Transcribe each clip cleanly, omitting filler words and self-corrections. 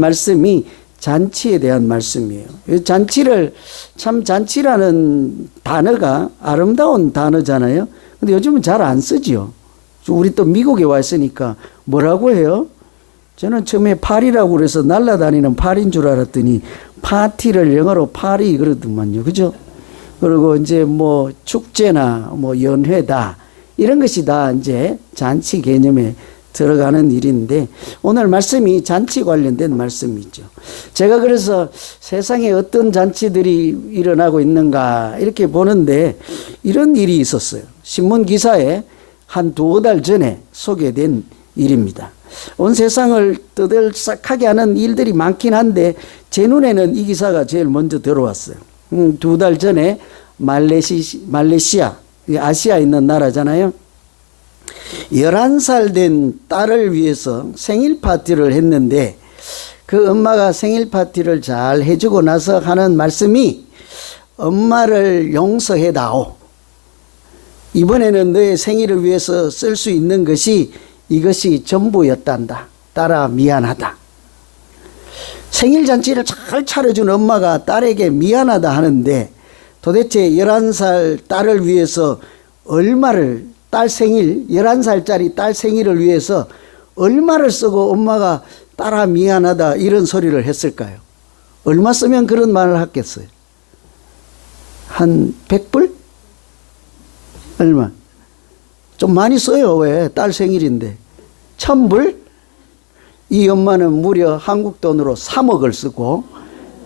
말씀이 잔치에 대한 말씀이에요. 잔치를 참 잔치라는 단어가 아름다운 단어잖아요. 근데 요즘은 잘 안 쓰지요. 우리 또 미국에 와 있으니까 뭐라고 해요? 저는 처음에 파리라고 그래서 날아다니는 파리인 줄 알았더니 파티를 영어로 파리 그러더만요. 그죠? 그리고 이제 뭐 축제나 뭐 연회다 이런 것이 다 이제 잔치 개념에 들어가는 일인데 오늘 말씀이 잔치 관련된 말씀이죠. 제가 그래서 세상에 어떤 잔치들이 일어나고 있는가 이렇게 보는데 이런 일이 있었어요. 신문 기사에 한 두어 달 전에 소개된 일입니다. 온 세상을 떠들썩하게 하는 일들이 많긴 한데 제 눈에는 이 기사가 제일 먼저 들어왔어요. 두 달 전에 말레이시아, 아시아에 있는 나라잖아요. 11살 된 딸을 위해서 생일 파티를 했는데 그 엄마가 생일 파티를 잘 해주고 나서 하는 말씀이 엄마를 용서해다오. 이번에는 너의 생일을 위해서 쓸 수 있는 것이 이것이 전부였단다. 딸아 미안하다. 생일 잔치를 잘 차려준 엄마가 딸에게 미안하다 하는데 도대체 11살 딸을 위해서 얼마를 딸 생일 11살짜리 딸 생일을 위해서 얼마를 쓰고 엄마가 딸아 미안하다 이런 소리를 했을까요? 얼마 쓰면 그런 말을 하겠어요? 한 100불? 얼마? 좀 많이 써요. 왜? 딸 생일인데 1000불? 이 엄마는 무려 한국 돈으로 3억을 쓰고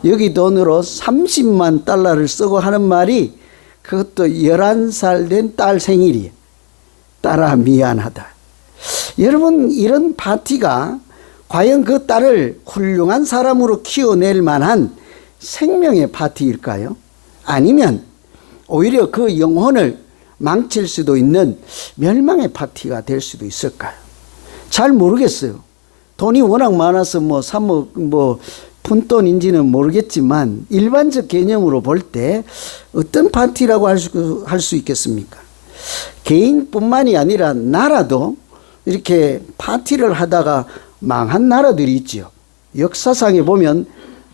여기 돈으로 30만 달러를 쓰고 하는 말이 그것도 11살 된 딸 생일이에요. 딸아 미안하다. 여러분 이런 파티가 과연 그 딸을 훌륭한 사람으로 키워낼 만한 생명의 파티일까요? 아니면 오히려 그 영혼을 망칠 수도 있는 멸망의 파티가 될 수도 있을까요? 잘 모르겠어요. 돈이 워낙 많아서 뭐 3억 뭐 푼돈인지는 모르겠지만 일반적 개념으로 볼 때 어떤 파티라고 할 수 있겠습니까? 개인뿐만이 아니라 나라도 이렇게 파티를 하다가 망한 나라들이 있죠. 역사상에 보면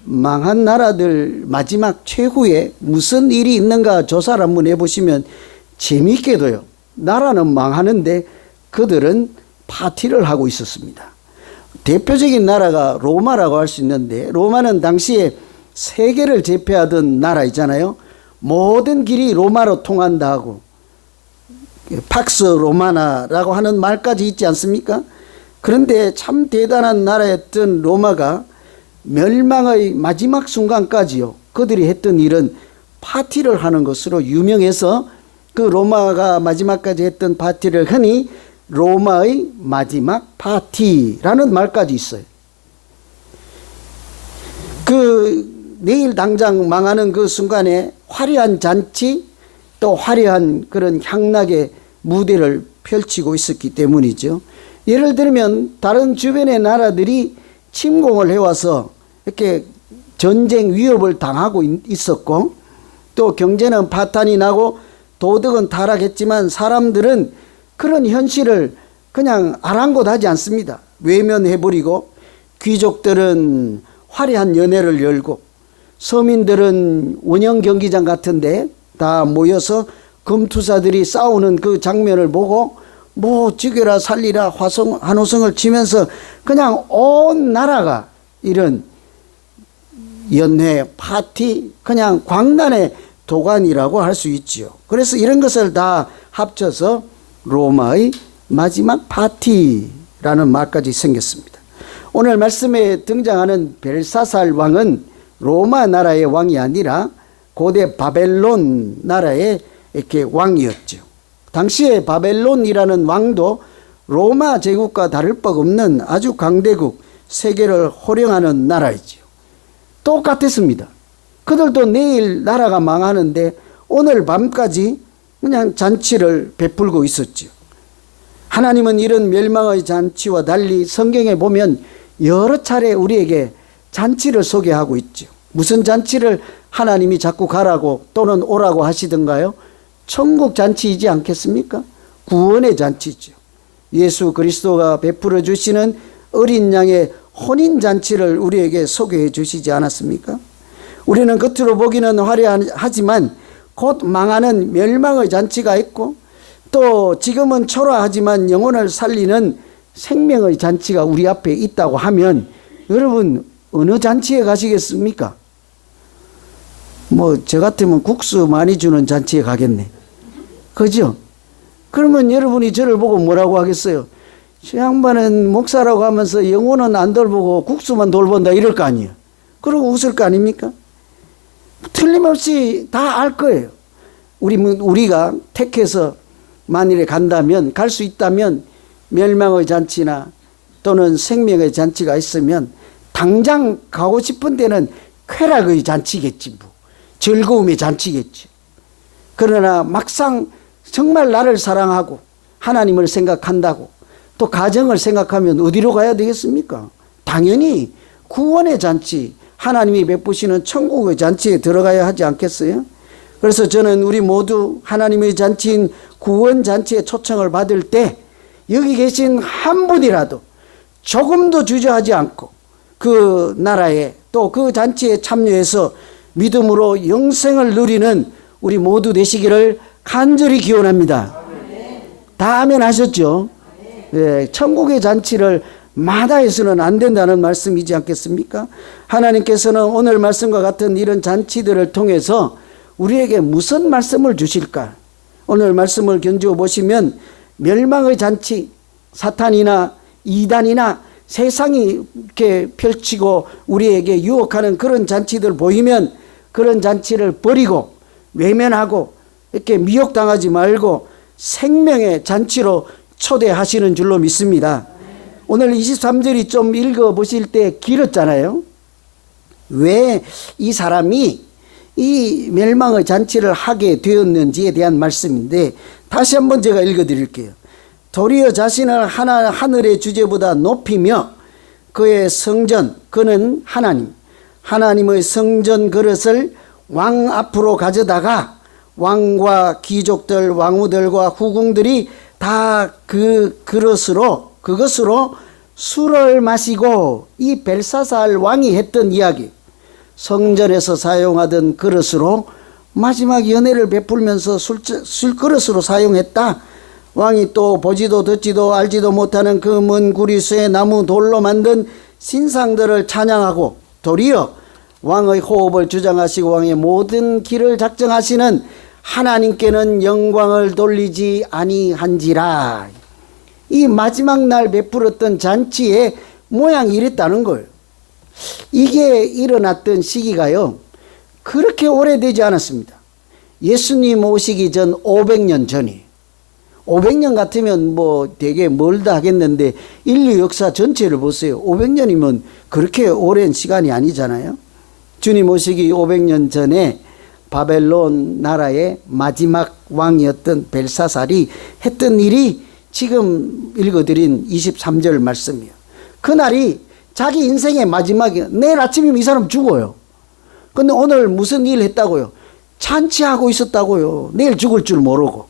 망한 나라들 마지막 최후에 무슨 일이 있는가 조사를 한번 해보시면 재미있게도요. 나라는 망하는데 그들은 파티를 하고 있었습니다. 대표적인 나라가 로마라고 할 수 있는데 로마는 당시에 세계를 제패하던 나라이잖아요. 모든 길이 로마로 통한다 하고 팍스 로마나라고 하는 말까지 있지 않습니까? 그런데 참 대단한 나라였던 로마가 멸망의 마지막 순간까지요. 그들이 했던 일은 파티를 하는 것으로 유명해서 그 로마가 마지막까지 했던 파티를 흔히 로마의 마지막 파티라는 말까지 있어요. 그 내일 당장 망하는 그 순간에 화려한 잔치 또 화려한 그런 향락의 무대를 펼치고 있었기 때문이죠. 예를 들면 다른 주변의 나라들이 침공을 해와서 이렇게 전쟁 위협을 당하고 있었고 또 경제는 파탄이 나고 도덕은 타락했지만 사람들은 그런 현실을 그냥 아랑곳하지 않습니다. 외면해버리고 귀족들은 화려한 연회를 열고 서민들은 원형 경기장 같은데 다 모여서 금투사들이 싸우는 그 장면을 보고 뭐 죽여라 살리라 환호성을 치면서 그냥 온 나라가 이런 연회 파티 그냥 광란의 도가니라고 할 수 있지요. 그래서 이런 것을 다 합쳐서 로마의 마지막 파티라는 말까지 생겼습니다. 오늘 말씀에 등장하는 벨사살 왕은 로마 나라의 왕이 아니라 고대 바벨론 나라의 이렇게 왕이었죠. 당시에 바벨론이라는 왕도 로마 제국과 다를 바 없는 아주 강대국, 세계를 호령하는 나라이죠. 똑같았습니다. 그들도 내일 나라가 망하는데 오늘 밤까지 그냥 잔치를 베풀고 있었죠. 하나님은 이런 멸망의 잔치와 달리 성경에 보면 여러 차례 우리에게 잔치를 소개하고 있죠. 무슨 잔치를 하나님이 자꾸 가라고 또는 오라고 하시던가요? 천국 잔치이지 않겠습니까? 구원의 잔치죠. 예수 그리스도가 베풀어 주시는 어린 양의 혼인잔치를 우리에게 소개해 주시지 않았습니까? 우리는 겉으로 보기는 화려하지만 곧 망하는 멸망의 잔치가 있고, 또 지금은 초라하지만 영혼을 살리는 생명의 잔치가 우리 앞에 있다고 하면 여러분 어느 잔치에 가시겠습니까? 뭐 저 같으면 국수 많이 주는 잔치에 가겠네. 그죠? 그러면 여러분이 저를 보고 뭐라고 하겠어요? 저 양반은 목사라고 하면서 영혼은 안 돌보고 국수만 돌본다 이럴 거 아니에요. 그러고 웃을 거 아닙니까? 틀림없이 다 알 거예요. 우리가 택해서 만일에 간다면, 갈 수 있다면 멸망의 잔치나 또는 생명의 잔치가 있으면 당장 가고 싶은 데는 쾌락의 잔치겠지, 뭐. 즐거움의 잔치겠지. 그러나 막상 정말 나를 사랑하고 하나님을 생각한다고 또 가정을 생각하면 어디로 가야 되겠습니까? 당연히 구원의 잔치, 하나님이 베푸시는 천국의 잔치에 들어가야 하지 않겠어요? 그래서 저는 우리 모두 하나님의 잔치인 구원 잔치에 초청을 받을 때 여기 계신 한 분이라도 조금도 주저하지 않고 그 나라에 또 그 잔치에 참여해서 믿음으로 영생을 누리는 우리 모두 되시기를 간절히 기원합니다. 다 아멘 하셨죠? 네, 천국의 잔치를 마다해서는 안 된다는 말씀이지 않겠습니까? 하나님께서는 오늘 말씀과 같은 이런 잔치들을 통해서 우리에게 무슨 말씀을 주실까? 오늘 말씀을 견주어 보시면 멸망의 잔치, 사탄이나 이단이나 세상이 이렇게 펼치고 우리에게 유혹하는 그런 잔치들 보이면 그런 잔치를 버리고 외면하고 이렇게 미혹당하지 말고 생명의 잔치로 초대하시는 줄로 믿습니다. 오늘 23절이 좀 읽어보실 때 길었잖아요. 왜 이 사람이 이 멸망의 잔치를 하게 되었는지에 대한 말씀인데 다시 한번 제가 읽어드릴게요. 도리어 자신을 하늘의 주제보다 높이며 그의 성전, 그는 하나님의 성전 그릇을 왕 앞으로 가져다가 왕과 귀족들, 왕후들과 후궁들이 다 그것으로 술을 마시고, 이 벨사살 왕이 했던 이야기, 성전에서 사용하던 그릇으로 마지막 연회를 베풀면서 술 그릇으로 사용했다. 왕이 또 보지도 듣지도 알지도 못하는 그 먼 구리수의 나무 돌로 만든 신상들을 찬양하고, 도리어 왕의 호흡을 주장하시고 왕의 모든 길을 작정하시는 하나님께는 영광을 돌리지 아니한지라. 이 마지막 날 베풀었던 잔치의 모양이 이랬다는 거예요. 이게 일어났던 시기가요, 그렇게 오래되지 않았습니다. 예수님 오시기 전 500년 전이에요. 500년 같으면 뭐 되게 멀다 하겠는데 인류 역사 전체를 보세요. 500년이면 그렇게 오랜 시간이 아니잖아요. 주님 오시기 500년 전에 바벨론 나라의 마지막 왕이었던 벨사살이 했던 일이 지금 읽어드린 23절 말씀이에요. 그날이 자기 인생의 마지막이에요. 내일 아침이면 이 사람 죽어요. 근데 오늘 무슨 일 했다고요? 잔치하고 있었다고요. 내일 죽을 줄 모르고.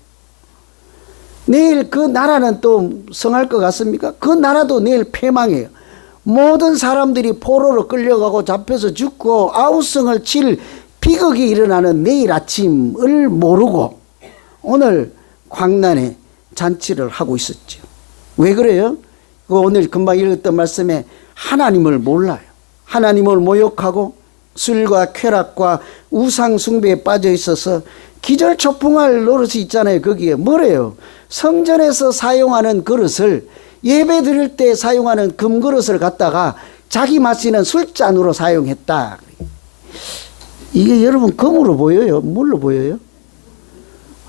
내일 그 나라는 또 성할 것 같습니까? 그 나라도 내일 패망해요. 모든 사람들이 포로로 끌려가고 잡혀서 죽고 아우성을 칠 비극이 일어나는 내일 아침을 모르고 오늘 광란에 잔치를 하고 있었죠. 왜 그래요? 오늘 금방 읽었던 말씀에 하나님을 몰라요. 하나님을 모욕하고 술과 쾌락과 우상 숭배에 빠져 있어서 기절초풍할 노릇이 있잖아요. 거기에 뭐래요? 성전에서 사용하는 그릇을, 예배 드릴 때 사용하는 금그릇을 갖다가 자기 마시는 술잔으로 사용했다. 이게 여러분 금으로 보여요? 뭘로 보여요?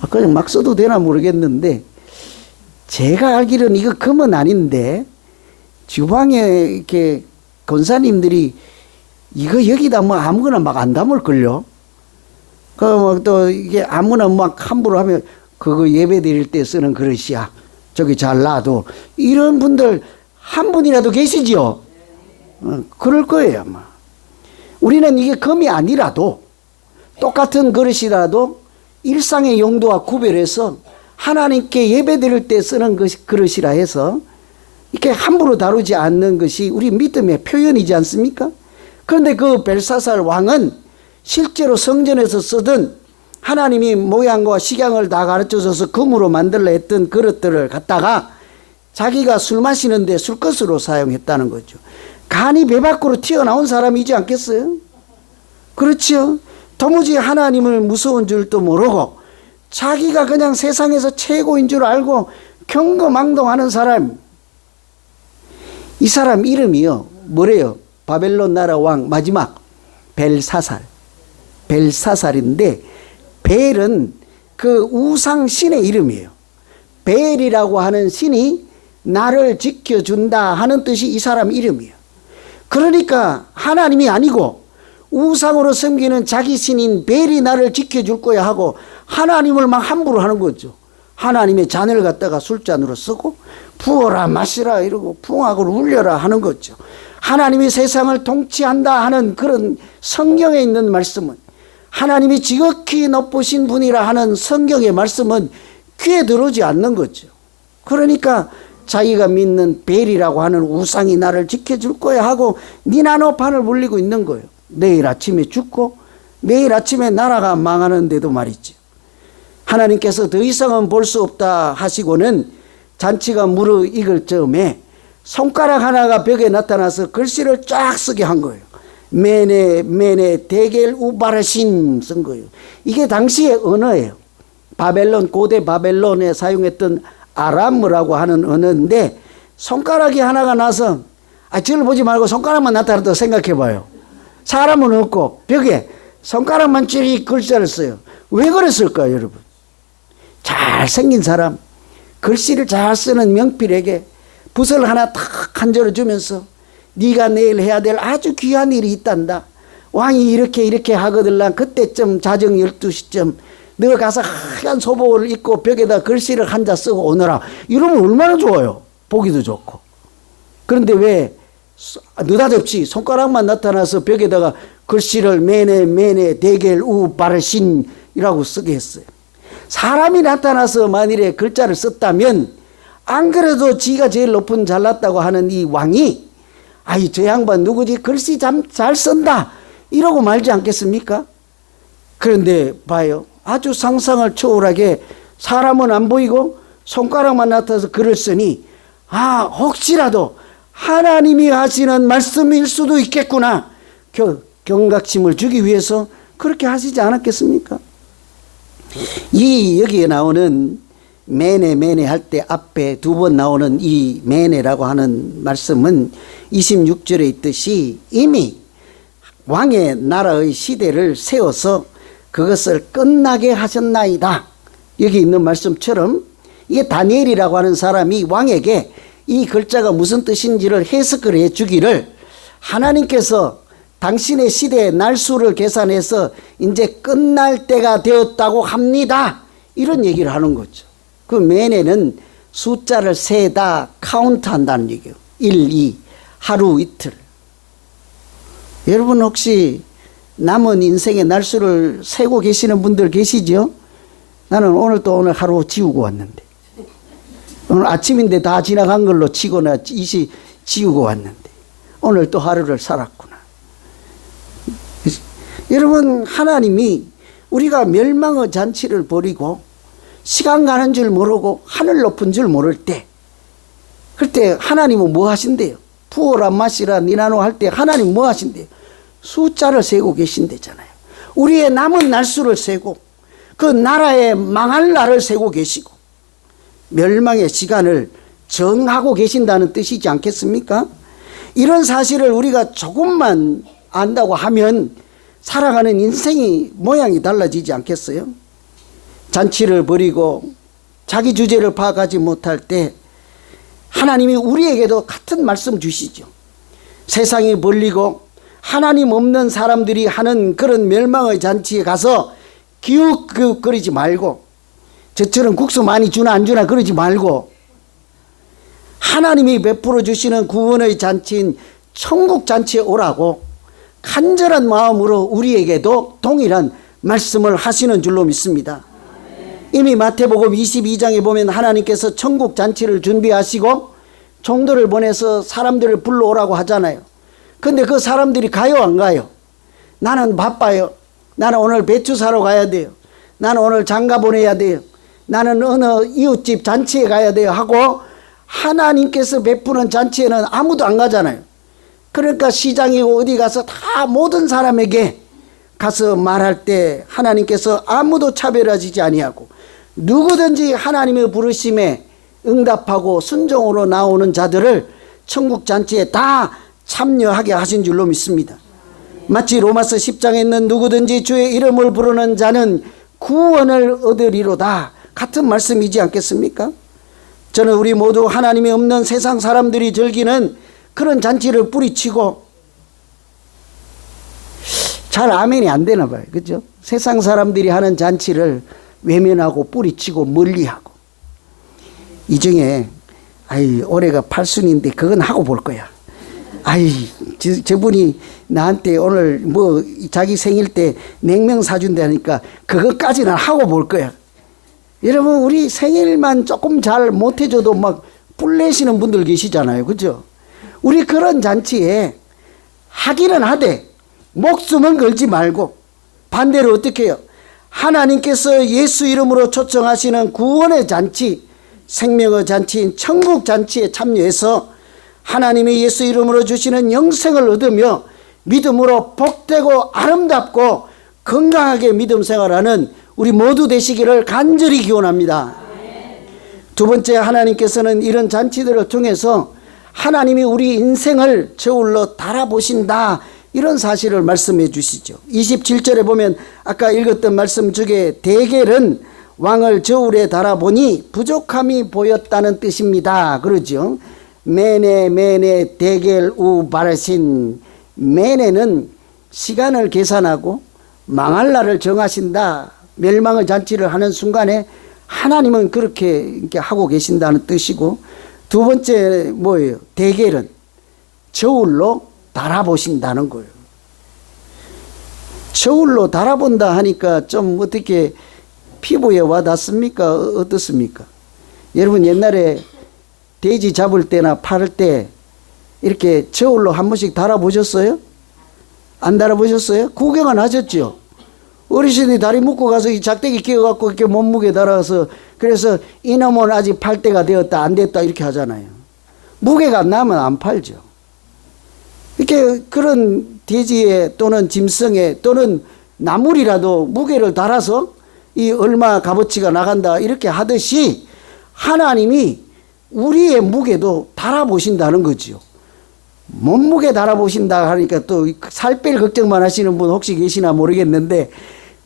그냥 막 써도 되나 모르겠는데 제가 알기로는 이거 금은 아닌데 주방에 이렇게 권사님들이 이거 여기다 뭐 아무거나 막 안 담을걸요? 또 이게 아무나 막 함부로 하면 그거 예배 드릴 때 쓰는 그릇이야. 저기 잘 놔도. 이런 분들 한 분이라도 계시죠? 그럴 거예요, 아마. 우리는 이게 금이 아니라도 똑같은 그릇이라도 일상의 용도와 구별해서 하나님께 예배 드릴 때 쓰는 그릇이라 해서 이렇게 함부로 다루지 않는 것이 우리 믿음의 표현이지 않습니까? 그런데 그 벨사살 왕은 실제로 성전에서 쓰던 하나님이 모양과 식양을 다 가르쳐줘서 금으로 만들려 했던 그릇들을 갖다가 자기가 술 마시는데 술것으로 사용했다는 거죠. 간이 배 밖으로 튀어나온 사람이지 않겠어요? 그렇죠. 도무지 하나님을 무서운 줄도 모르고 자기가 그냥 세상에서 최고인 줄 알고 경거망동하는 사람. 이 사람 이름이요, 뭐래요? 바벨론 나라 왕 마지막 벨사살. 벨사살인데 벨은 그 우상 신의 이름이에요. 벨이라고 하는 신이 나를 지켜준다 하는 뜻이 이 사람 이름이에요. 그러니까 하나님이 아니고 우상으로 섬기는 자기 신인 벨이 나를 지켜줄 거야 하고 하나님을 막 함부로 하는 거죠. 하나님의 잔을 갖다가 술잔으로 쓰고 부어라 마시라 이러고 풍악을 울려라 하는 거죠. 하나님이 세상을 통치한다 하는 그런 성경에 있는 말씀은, 하나님이 지극히 높으신 분이라 하는 성경의 말씀은 귀에 들어오지 않는 거죠. 그러니까 자기가 믿는 벨이라고 하는 우상이 나를 지켜줄 거야 하고 니나노판을 불리고 있는 거예요. 내일 아침에 죽고 내일 아침에 나라가 망하는데도 말이죠. 하나님께서 더 이상은 볼 수 없다 하시고는 잔치가 무르익을 즈음에 손가락 하나가 벽에 나타나서 글씨를 쫙 쓰게 한 거예요. 메네 메네 데겔 우바르신 쓴 거예요. 이게 당시의 언어예요. 바벨론, 고대 바벨론에 사용했던 아람어라고 하는 언어인데 손가락이 하나가 나서 저를 보지 말고 손가락만 나타났다고 생각해 봐요. 사람은 없고 벽에 손가락만 찌리 글자를 써요. 왜 그랬을까요, 여러분? 잘생긴 사람, 글씨를 잘 쓰는 명필에게 붓을 하나 탁 한절을 주면서 네가 내일 해야 될 아주 귀한 일이 있단다. 왕이 이렇게 하거들라. 그때쯤 자정 12시쯤 너 가서 하얀 소복을 입고 벽에다 글씨를 한자 쓰고 오너라. 이러면 얼마나 좋아요. 보기도 좋고. 그런데 왜 느닷없이 손가락만 나타나서 벽에다가 글씨를 메네 데겔 우바르신이라고 쓰게 했어요. 사람이 나타나서 만일에 글자를 썼다면 안 그래도 지가 제일 높은 잘났다고 하는 이 왕이 아이 저 양반 누구지? 글씨 참 잘 쓴다 이러고 말지 않겠습니까? 그런데 봐요. 아주 상상을 초월하게 사람은 안 보이고 손가락만 나타나서 글을 쓰니 혹시라도 하나님이 하시는 말씀일 수도 있겠구나. 경각심을 주기 위해서 그렇게 하시지 않았겠습니까? 여기에 나오는 메네 할 때 앞에 두 번 나오는 이 메네라고 하는 말씀은 26절에 있듯이 이미 왕의 나라의 시대를 세워서 그것을 끝나게 하셨나이다. 여기 있는 말씀처럼 이게 다니엘이라고 하는 사람이 왕에게 이 글자가 무슨 뜻인지를 해석을 해 주기를 하나님께서 당신의 시대의 날수를 계산해서 이제 끝날 때가 되었다고 합니다. 이런 얘기를 하는 거죠. 그 메네는 숫자를 세다, 카운트한다는 얘기예요. 1, 2, 하루 이틀. 여러분 혹시 남은 인생의 날수를 세고 계시는 분들 계시죠? 나는 오늘 하루 지우고 왔는데, 오늘 아침인데 다 지나간 걸로 치거나 지우고 왔는데 오늘 또 하루를 살았구나. 여러분 하나님이 우리가 멸망의 잔치를 벌이고 시간 가는 줄 모르고 하늘 높은 줄 모를 때, 그때 하나님은 뭐 하신대요? 부어라 마시라 니나노 할 때 하나님 뭐 하신대요? 숫자를 세고 계신대잖아요. 우리의 남은 날수를 세고 그 나라의 망할 날을 세고 계시고 멸망의 시간을 정하고 계신다는 뜻이지 않겠습니까? 이런 사실을 우리가 조금만 안다고 하면 살아가는 인생이 모양이 달라지지 않겠어요? 잔치를 벌이고 자기 주제를 파악하지 못할 때 하나님이 우리에게도 같은 말씀 주시죠. 세상이 벌리고 하나님 없는 사람들이 하는 그런 멸망의 잔치에 가서 기웃기웃거리지 말고 저처럼 국수 많이 주나 안 주나 그러지 말고 하나님이 베풀어 주시는 구원의 잔치인 천국 잔치에 오라고 간절한 마음으로 우리에게도 동일한 말씀을 하시는 줄로 믿습니다. 이미 마태복음 22장에 보면 하나님께서 천국 잔치를 준비하시고 종들을 보내서 사람들을 불러오라고 하잖아요. 근데 그 사람들이 가요, 안 가요? 나는 바빠요. 나는 오늘 배추 사러 가야 돼요. 나는 오늘 장가 보내야 돼요. 나는 어느 이웃집 잔치에 가야 돼요 하고 하나님께서 베푸는 잔치에는 아무도 안 가잖아요. 그러니까 시장이고 어디 가서 다 모든 사람에게 가서 말할 때 하나님께서 아무도 차별하지 아니하고 누구든지 하나님의 부르심에 응답하고 순종으로 나오는 자들을 천국 잔치에 다 참여하게 하신 줄로 믿습니다. 마치 로마서 10장에 있는 누구든지 주의 이름을 부르는 자는 구원을 얻으리로다 같은 말씀이지 않겠습니까? 저는 우리 모두 하나님이 없는 세상 사람들이 즐기는 그런 잔치를 뿌리치고 잘 아멘이 안 되나 봐요. 그죠? 세상 사람들이 하는 잔치를 외면하고 뿌리치고 멀리하고 이 중에 올해가 8순인데 그건 하고 볼 거야. 저분이 나한테 오늘 뭐 자기 생일 때 냉면 사준다니까 그것까지는 하고 볼 거야. 여러분 우리 생일만 조금 잘 못해줘도 막 뿔내시는 분들 계시잖아요. 그죠? 우리 그런 잔치에 하기는 하되 목숨은 걸지 말고 반대로 어떻게 해요? 하나님께서 예수 이름으로 초청하시는 구원의 잔치, 생명의 잔치인 천국 잔치에 참여해서 하나님이 예수 이름으로 주시는 영생을 얻으며 믿음으로 복되고 아름답고 건강하게 믿음 생활하는 우리 모두 되시기를 간절히 기원합니다. 두 번째, 하나님께서는 이런 잔치들을 통해서 하나님이 우리 인생을 저울로 달아보신다 이런 사실을 말씀해 주시죠. 27절에 보면 아까 읽었던 말씀 중에 대겔은 왕을 저울에 달아보니 부족함이 보였다는 뜻입니다. 그러죠. 메네 대겔 우 바르신. 메네는 시간을 계산하고 망할 날을 정하신다. 멸망의 잔치를 하는 순간에 하나님은 그렇게 이렇게 하고 계신다는 뜻이고, 두 번째 뭐예요? 대겔은 저울로 달아보신다는 거예요. 저울로 달아본다 하니까 좀 어떻게 피부에 와닿습니까? 어떻습니까? 여러분 옛날에 돼지 잡을 때나 팔을 때 이렇게 저울로 한 번씩 달아보셨어요? 안 달아보셨어요? 구경은 하셨죠? 어르신이 다리 묶고 가서 이 작대기 끼워갖고 이렇게 몸무게 달아서 그래서 이놈은 아직 팔 때가 되었다 안 됐다 이렇게 하잖아요. 무게가 안 나면 안 팔죠. 이렇게 그런 돼지에 또는 짐승에 또는 나물이라도 무게를 달아서 이 얼마 값어치가 나간다 이렇게 하듯이 하나님이 우리의 무게도 달아보신다는 거죠. 몸무게 달아보신다 하니까 또 살 뺄 걱정만 하시는 분 혹시 계시나 모르겠는데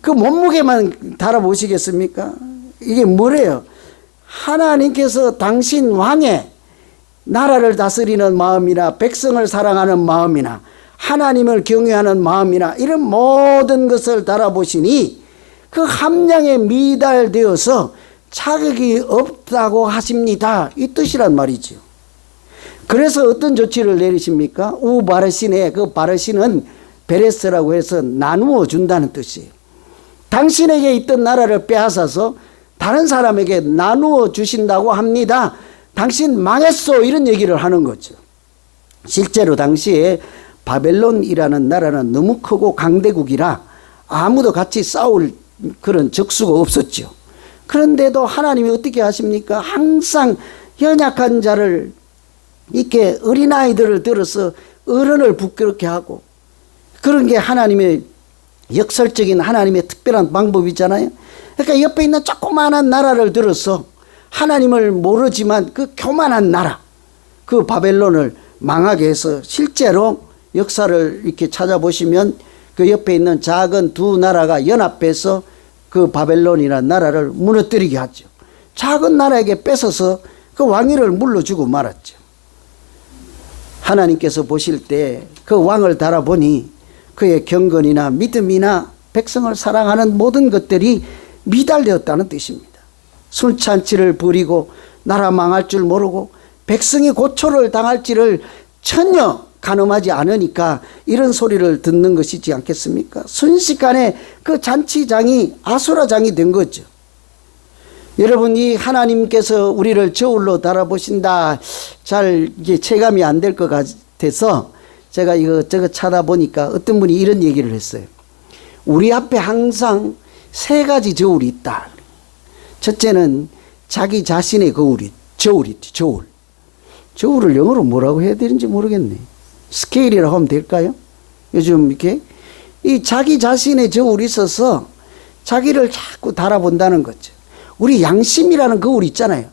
그 몸무게만 달아보시겠습니까? 이게 뭐래요? 하나님께서 당신 왕의 나라를 다스리는 마음이나 백성을 사랑하는 마음이나 하나님을 경외하는 마음이나 이런 모든 것을 달아보시니 그 함량에 미달되어서 자격이 없다고 하십니다. 이 뜻이란 말이죠. 그래서 어떤 조치를 내리십니까? 우 바르신의 그 바르신은 베레스라고 해서 나누어 준다는 뜻이에요. 당신에게 있던 나라를 빼앗아서 다른 사람에게 나누어 주신다고 합니다. 당신 망했어 이런 얘기를 하는 거죠. 실제로 당시에 바벨론이라는 나라는 너무 크고 강대국이라 아무도 같이 싸울 그런 적수가 없었죠. 그런데도 하나님이 어떻게 하십니까? 항상 연약한 자를 이렇게 어린아이들을 들어서 어른을 부끄럽게 하고 그런 게 하나님의 역설적인 하나님의 특별한 방법이잖아요. 그러니까 옆에 있는 조그마한 나라를 들어서 하나님을 모르지만 그 교만한 나라 그 바벨론을 망하게 해서 실제로 역사를 이렇게 찾아보시면 그 옆에 있는 작은 두 나라가 연합해서 그 바벨론이라는 나라를 무너뜨리게 하죠. 작은 나라에게 뺏어서 그 왕위를 물러주고 말았죠. 하나님께서 보실 때 그 왕을 달아보니 그의 경건이나 믿음이나 백성을 사랑하는 모든 것들이 미달되었다는 뜻입니다. 술잔치를 부리고 나라 망할 줄 모르고 백성이 고초를 당할지를 전혀 가늠하지 않으니까 이런 소리를 듣는 것이지 않겠습니까? 순식간에 그 잔치장이 아수라장이 된 거죠. 여러분, 이 하나님께서 우리를 저울로 달아보신다, 잘 이게 체감이 안 될 것 같아서 제가 이것저것 찾아보니까 어떤 분이 이런 얘기를 했어요. 우리 앞에 항상 세 가지 저울이 있다. 첫째는 자기 자신의 저울이지, 저울. 저울을 영어로 뭐라고 해야 되는지 모르겠네. 스케일이라고 하면 될까요? 요즘 이렇게 이 자기 자신의 저울이 있어서 자기를 자꾸 달아본다는 거죠. 우리 양심이라는 거울 있잖아요.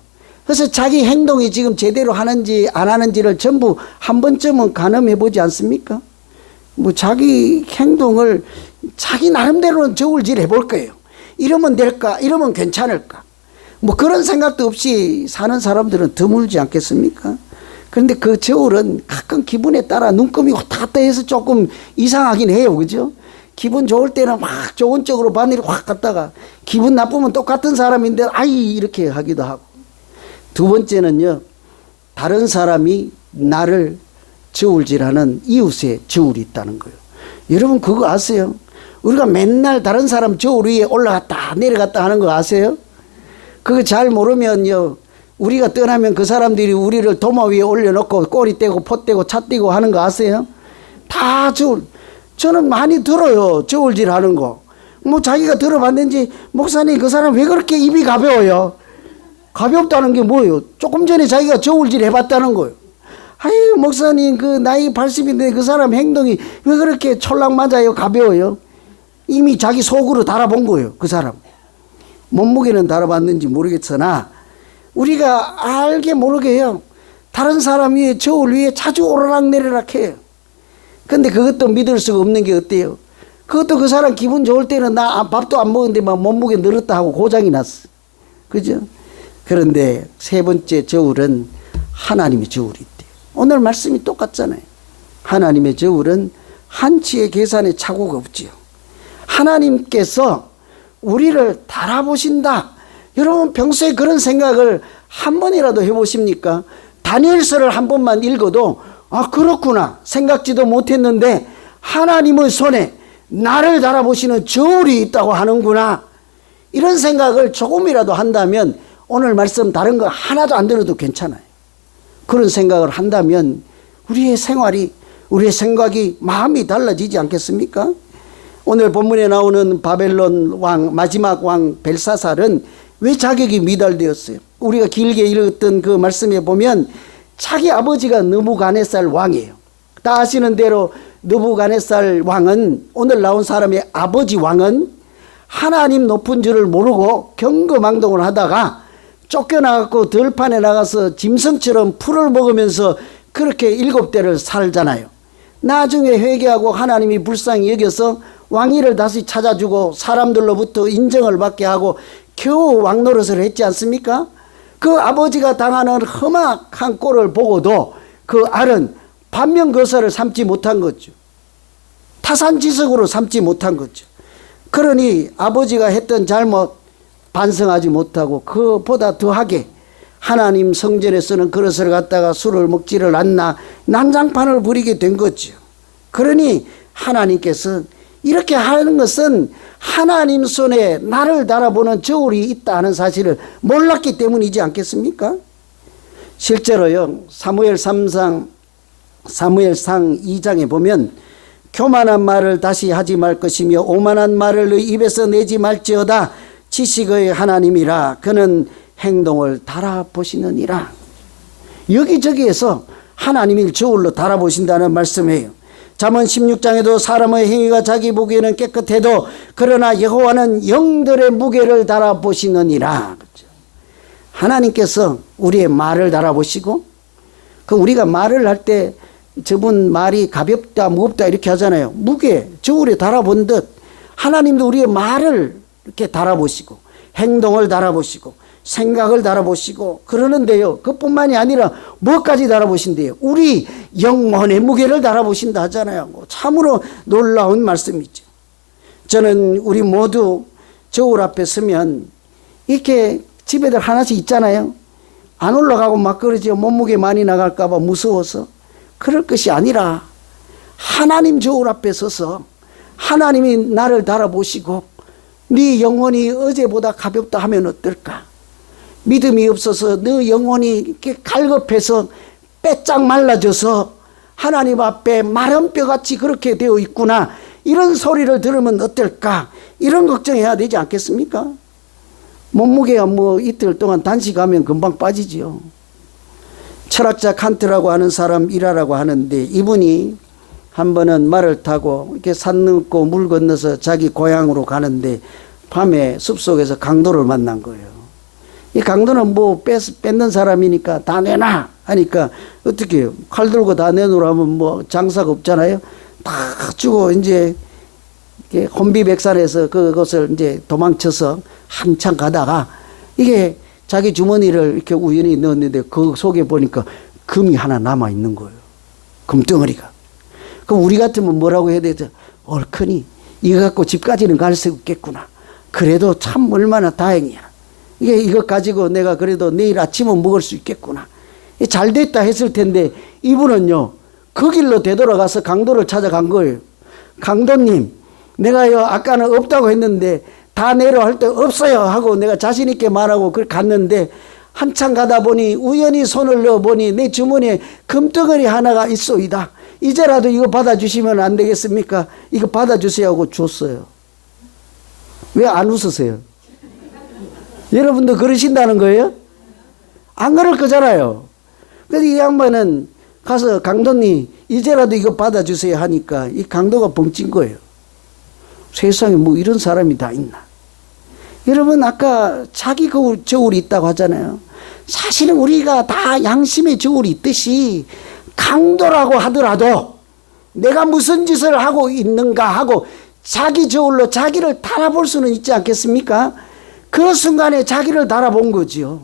그래서 자기 행동이 지금 제대로 하는지 안 하는지를 전부 한 번쯤은 가늠해 보지 않습니까? 뭐 자기 행동을 자기 나름대로는 저울질 해볼 거예요. 이러면 될까? 이러면 괜찮을까? 뭐 그런 생각도 없이 사는 사람들은 드물지 않겠습니까? 그런데 그 저울은 가끔 기분에 따라 눈금이 왔다 갔다 해서 조금 이상하긴 해요. 그죠? 기분 좋을 때는 막 좋은 쪽으로 바늘이 확 갔다가 기분 나쁘면 똑같은 사람인데 아이 이렇게 하기도 하고. 두 번째는요, 다른 사람이 나를 저울질하는 이웃의 저울이 있다는 거예요. 여러분 그거 아세요? 우리가 맨날 다른 사람 저울 위에 올라갔다 내려갔다 하는 거 아세요? 그거 잘 모르면요, 우리가 떠나면 그 사람들이 우리를 도마 위에 올려놓고 꼬리 떼고 포 떼고 차 떼고 하는 거 아세요? 다 저울. 저는 많이 들어요, 저울질 하는 거. 뭐 자기가 들어봤는지, 목사님 그 사람 왜 그렇게 입이 가벼워요? 가볍다는 게 뭐예요? 조금 전에 자기가 저울질 해봤다는 거예요. 아유 목사님 그 나이 80인데 그 사람 행동이 왜 그렇게 촐랑맞아요, 가벼워요? 이미 자기 속으로 달아본 거예요. 그 사람 몸무게는 달아봤는지 모르겠으나 우리가 알게 모르게요, 다른 사람 위에 저울 위에 자주 오르락내리락 해요. 근데 그것도 믿을 수가 없는 게 어때요? 그것도 그 사람 기분 좋을 때는 나 밥도 안 먹었는데 막 몸무게 늘었다 하고 고장이 났어. 그죠? 그런데 세 번째 저울은 하나님의 저울이 있대요. 오늘 말씀이 똑같잖아요. 하나님의 저울은 한치의 계산에 착오가 없지요. 하나님께서 우리를 달아보신다. 여러분 평소에 그런 생각을 한 번이라도 해보십니까? 다니엘서를 한 번만 읽어도 아 그렇구나 생각지도 못했는데 하나님의 손에 나를 달아보시는 저울이 있다고 하는구나, 이런 생각을 조금이라도 한다면 오늘 말씀 다른 거 하나도 안 들어도 괜찮아요. 그런 생각을 한다면 우리의 생활이, 우리의 생각이, 마음이 달라지지 않겠습니까? 오늘 본문에 나오는 바벨론 왕, 마지막 왕 벨사살은 왜 자격이 미달되었어요? 우리가 길게 읽었던 그 말씀에 보면 자기 아버지가 느부갓네살 왕이에요. 다 아시는 대로 느부갓네살 왕은, 오늘 나온 사람의 아버지 왕은 하나님 높은 줄을 모르고 경거망동을 하다가 쫓겨나갖고 들판에 나가서 짐승처럼 풀을 먹으면서 그렇게 7대를 살잖아요. 나중에 회개하고 하나님이 불쌍히 여겨서 왕위를 다시 찾아주고 사람들로부터 인정을 받게 하고 겨우 왕노릇을 했지 않습니까? 그 아버지가 당하는 험악한 꼴을 보고도 그 알은 반면교사를 삼지 못한 거죠. 타산지석으로 삼지 못한 거죠. 그러니 아버지가 했던 잘못 반성하지 못하고 그보다 더하게 하나님 성전에 쓰는 그릇을 갖다가 술을 먹지를 않나 난장판을 부리게 된 거죠. 그러니 하나님께서 이렇게 하는 것은 하나님 손에 나를 달아보는 저울이 있다 하는 사실을 몰랐기 때문이지 않겠습니까? 실제로요, 사무엘상 2장에 보면 교만한 말을 다시 하지 말 것이며 오만한 말을 너 입에서 내지 말지어다. 지식의 하나님이라 그는 행동을 달아보시느니라. 여기저기에서 하나님을 저울로 달아보신다는 말씀이에요. 잠언 16장에도 사람의 행위가 자기 보기에는 깨끗해도 그러나 여호와는 영들의 무게를 달아보시느니라. 하나님께서 우리의 말을 달아보시고, 그 우리가 말을 할 때 저분 말이 가볍다 무겁다 이렇게 하잖아요. 무게 저울에 달아본 듯 하나님도 우리의 말을 이렇게 달아보시고 행동을 달아보시고 생각을 달아보시고 그러는데요, 그뿐만이 아니라 뭐까지 달아보신대요? 우리 영혼의 무게를 달아보신다 하잖아요. 참으로 놀라운 말씀이죠. 저는 우리 모두 저울 앞에 서면 이렇게 집에들 하나씩 있잖아요. 안 올라가고 막 그러죠. 몸무게 많이 나갈까 봐 무서워서. 그럴 것이 아니라 하나님 저울 앞에 서서 하나님이 나를 달아보시고 네 영혼이 어제보다 가볍다 하면 어떨까? 믿음이 없어서 너 영혼이 이렇게 갈급해서 빼짝 말라져서 하나님 앞에 마른 뼈같이 그렇게 되어 있구나. 이런 소리를 들으면 어떨까? 이런 걱정해야 되지 않겠습니까? 몸무게가 뭐 이틀 동안 단식하면 금방 빠지지요. 철학자 칸트라고 하는 사람 일하라고 하는데 이분이 한 번은 말을 타고 이렇게 산 넘고 물 건너서 자기 고향으로 가는데 밤에 숲속에서 강도를 만난 거예요. 이 강도는 뭐 뺏는 사람이니까 다 내놔 하니까 어떻게 해요? 칼 들고 다 내놓으라면 뭐 장사가 없잖아요. 다 주고 이제 혼비백산에서 그것을 이제 도망쳐서 한참 가다가 이게 자기 주머니를 이렇게 우연히 넣었는데 그 속에 보니까 금이 하나 남아 있는 거예요. 금덩어리가. 그럼 우리 같으면 뭐라고 해야 되죠? 옳거니 이거 갖고 집까지는 갈 수 없겠구나. 그래도 참 얼마나 다행이야. 이거 가지고 내가 그래도 내일 아침은 먹을 수 있겠구나. 잘 됐다 했을 텐데 이분은요 그 길로 되돌아가서 강도를 찾아간 거예요. 강도님, 내가요 아까는 없다고 했는데 다 내려 할 때 없어요 하고 내가 자신 있게 말하고 그걸 갔는데 한참 가다 보니 우연히 손을 넣어 보니 내 주머니에 금덩어리 하나가 있소이다. 이제라도 이거 받아주시면 안 되겠습니까? 이거 받아주세요 하고 줬어요. 왜 안 웃으세요? 여러분도 그러신다는 거예요? 안 그럴 거잖아요. 그래서 이 양반은 가서 강도님 이제라도 이거 받아주세요 하니까 이 강도가 벙찐 거예요. 세상에 뭐 이런 사람이 다 있나. 여러분 아까 자기 저울이 있다고 하잖아요. 사실은 우리가 다 양심의 저울이 있듯이 강도라고 하더라도 내가 무슨 짓을 하고 있는가 하고 자기 저울로 자기를 달아볼 수는 있지 않겠습니까? 그 순간에 자기를 달아본 거지요.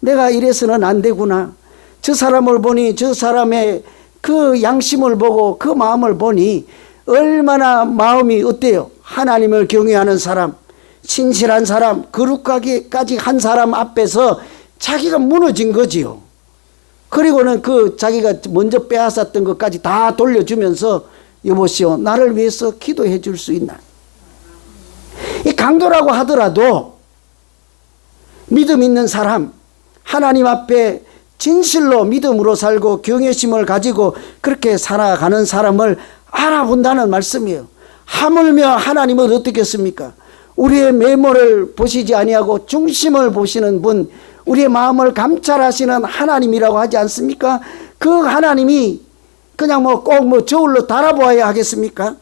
내가 이래서는 안 되구나. 저 사람을 보니 저 사람의 그 양심을 보고 그 마음을 보니 얼마나 마음이 어때요? 하나님을 경외하는 사람, 신실한 사람, 거룩하게까지 한 사람 앞에서 자기가 무너진 거지요. 그리고는 그 자기가 먼저 빼앗았던 것까지 다 돌려주면서 여보시오, 나를 위해서 기도해 줄 수 있나? 이 강도라고 하더라도 믿음 있는 사람, 하나님 앞에 진실로 믿음으로 살고 경외심을 가지고 그렇게 살아가는 사람을 알아본다는 말씀이에요. 하물며 하나님은 어떻겠습니까? 우리의 메모를 보시지 아니하고 중심을 보시는 분, 우리의 마음을 감찰하시는 하나님이라고 하지 않습니까? 그 하나님이 그냥 꼭 저울로 달아보아야 하겠습니까?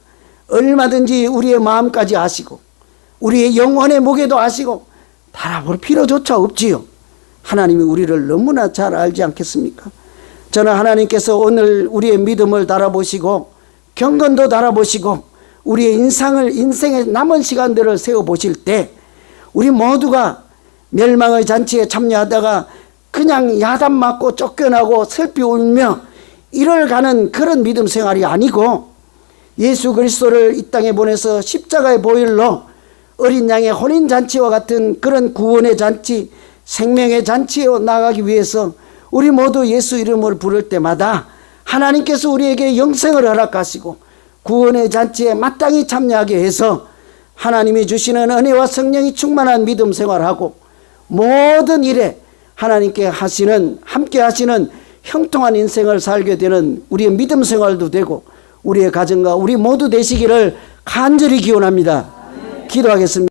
얼마든지 우리의 마음까지 아시고 우리의 영혼의 무게도 아시고 달아볼 필요조차 없지요. 하나님이 우리를 너무나 잘 알지 않겠습니까? 저는 하나님께서 오늘 우리의 믿음을 달아보시고 경건도 달아보시고 우리의 인생의 남은 시간들을 세워보실 때 우리 모두가 멸망의 잔치에 참여하다가 그냥 야단 맞고 쫓겨나고 슬피 울며 이를 가는 그런 믿음 생활이 아니고 예수 그리스도를 이 땅에 보내서 십자가의 보혈로 어린 양의 혼인잔치와 같은 그런 구원의 잔치, 생명의 잔치에 나가기 위해서 우리 모두 예수 이름을 부를 때마다 하나님께서 우리에게 영생을 허락하시고 구원의 잔치에 마땅히 참여하게 해서 하나님이 주시는 은혜와 성령이 충만한 믿음 생활하고 모든 일에 하나님께 함께 하시는 형통한 인생을 살게 되는 우리의 믿음 생활도 되고 우리의 가정과 우리 모두 되시기를 간절히 기원합니다. 기도하겠습니다.